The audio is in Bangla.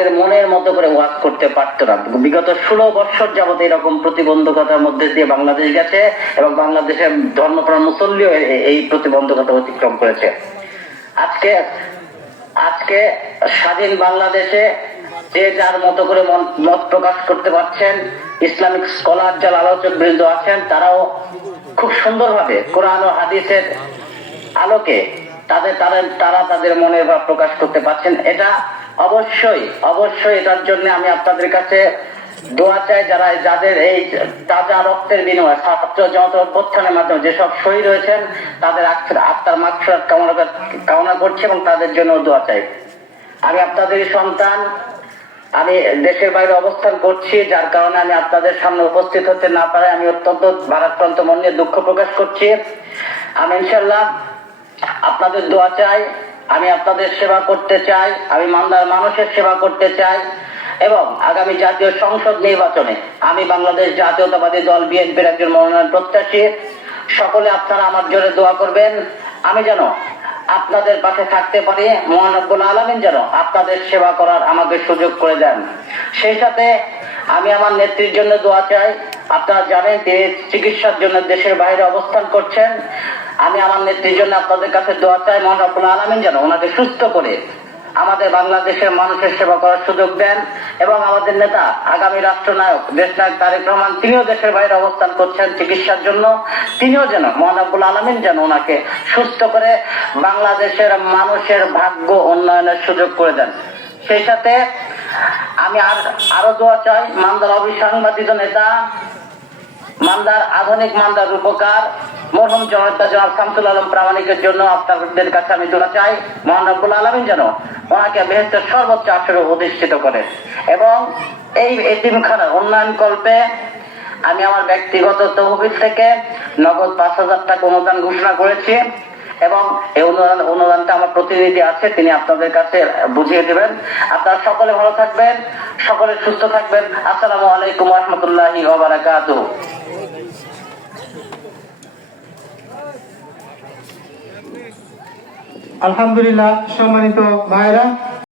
তাদের মনের মতো করে ওয়াক করতে পারতো না। বিগত ষোলো বছর যাবত এরকম প্রতিবন্ধকতার মধ্যে দিয়ে বাংলাদেশ গেছে এবং বাংলাদেশের ধর্মপ্রাণ মুসল্লিও এই প্রতিবন্ধকতা অতিক্রম করেছে। আজকে আজকে স্বাধীন বাংলাদেশে যে যার মতো করে মত প্রকাশ করতে পারছেন, ইসলামিক স্কলার যারা আলোচক বৃন্দ আছেন, তারাও খুব সুন্দরভাবে কোরআন ও হাদিসের আলোকে তাদের তাদের, তারা তাদের মনের ভাব প্রকাশ করতে পারছেন। এটা অবশ্যই অবশ্যই এটার জন্য আমি আপনাদের কাছে দোয়া চাই যারা যাদের এই তাজা রক্তের বিনিময়ে ছাত্র জনতা অভ্যুত্থানের মাধ্যমে যেসব শহীদ রয়েছেন তাদের আত্মার- মাকসাদ কামনা কামনা করছি এবং তাদের জন্য দোয়া চাই। আমি আপনাদের সন্তান, আমি দেশের বাইরে অবস্থান করছি, যার কারণে আমি আপনাদের সামনে উপস্থিত হতে না পারে আমি অত্যন্ত ভারাক্রান্ত মন নিয়ে দুঃখ প্রকাশ করছি। আমি ইনশাল্লাহ আপনাদের দোয়া চাই, আমি আপনাদের সেবা করতে চাই, আমি মান্দার মানুষের সেবা করতে চাই, এবং আগামী জাতীয় সংসদ নির্বাচনে আমি বাংলাদেশ জাতীয়তাবাদী দল বিএনপির একজন মনোনয়ন প্রত্যাশী। সকলে আপনারা আমার জন্য দোয়া করবেন। আমি যেন আপনাদের পাশে থাকতে পারি মহানব্বুল আলমিন যেন আপনাদের সেবা করার আমাকে সুযোগ করে দেন। সেই সাথে আমি আমার নেত্রীর জন্য দোয়া চাই। আপনারা জানেন তিনি চিকিৎসার জন্য দেশের বাইরে অবস্থান করছেন। আমি আমার নেত্রীর জন্য আপনাদের কাছে দোয়া চাই মহানব্বুল আলমিন যেন ওনাকে সুস্থ করে আমাদের বাংলাদেশের মানুষের সেবা করার সুযোগ দেন এবং আমাদের নেতা, আগামী রাষ্ট্রনায়ক, দেশনায়ক তারেক রহমান, তিনিও দেশের বাইরে অবস্থান করছেন চিকিৎসার জন্য। তিনিও যেন মহানবুল আলমিন যেন ওনাকে সুস্থ করে বাংলাদেশের মানুষের ভাগ্য উন্নয়নের সুযোগ করে দেন। সেই সাথে আমি আর আরও দোয়া চাই, মান্দার অবিসাংবাদিত নেতা মান্দার আধুনিক মান্দার রূপকার মরহুম জনতা জনাব শামসুল আলম প্রামাণিকের জন্য আপনাদের কাছে আমি দোয়া চাই। মহানবুল আলমিন যেন ওনাকে বেহেস্তের সর্বোচ্চ আসরে অধিষ্ঠিত করে এবং এই এতিমখানার উন্নয়ন কল্পে আমি আমার ব্যক্তিগত তহবিল থেকে নগদ পাঁচ হাজার টাকা অনুদান ঘোষণা করেছি এবং এই অনুদান, অনুদানটা আমার প্রতিনিধি আছে, তিনি আপনাদের কাছে বুঝিয়ে দেবেন। আপনারা সকলে ভালো থাকবেন, সকলে সুস্থ থাকবেন। আসসালামু আলাইকুম রহমতুল্লাহি ওবারাকাতুহু আলহামদুলিল্লাহ সম্মানিত ভাইরা